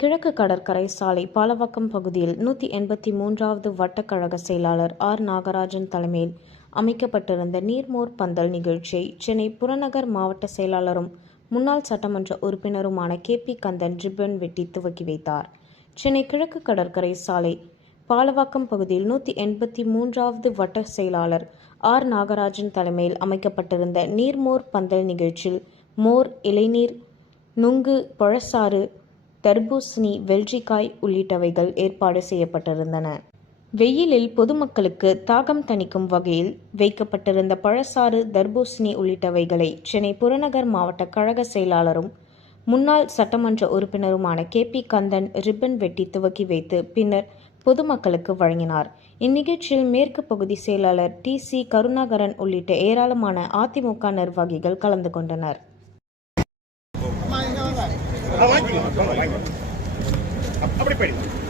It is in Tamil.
கிழக்கு கடற்கரை சாலை பாலவாக்கம் பகுதியில் நூற்றி எண்பத்தி மூன்றாவது வட்டக்கழக செயலாளர் ஆர். நாகராஜன் தலைமையில் அமைக்கப்பட்டிருந்த நீர்மோர் பந்தல் நிகழ்ச்சியை சென்னை புறநகர் மாவட்ட செயலாளரும் முன்னாள் சட்டமன்ற உறுப்பினருமான கே. பி. கந்தன் ரிப்பன் வெட்டி துவக்கி வைத்தார். சென்னை கிழக்கு கடற்கரை சாலை பாலவாக்கம் பகுதியில் நூற்றி எண்பத்தி மூன்றாவது வட்ட செயலாளர் ஆர். நாகராஜன் தலைமையில் அமைக்கப்பட்டிருந்த நீர்மோர் பந்தல் நிகழ்ச்சியில் மோர் இளைநீர் நுங்கு பழசாறு தர்பூசணி வெல்ட்ரிக்காய் உள்ளிட்டவைகள் ஏற்பாடு செய்யப்பட்டிருந்தன. வெயிலில் பொதுமக்களுக்கு தாகம் தணிக்கும் வகையில் வைக்கப்பட்டிருந்த பழசாறு தர்பூசணி உள்ளிட்டவைகளை சென்னை புறநகர் மாவட்ட கழக செயலாளரும் முன்னாள் சட்டமன்ற உறுப்பினருமான கே. பி. கந்தன் ரிப்பன் வெட்டி துவக்கி வைத்து பின்னர் பொதுமக்களுக்கு வழங்கினார். இந்நிகழ்ச்சியில் மேற்கு பகுதி செயலாளர் டி. சி. கருணாகரன் உள்ளிட்ட ஏராளமான அதிமுக நிர்வாகிகள் கலந்து கொண்டனர். ஆ, வாங்கிக்கோங்க வாங்கிக்கோங்க அப்படி போயிடுங்க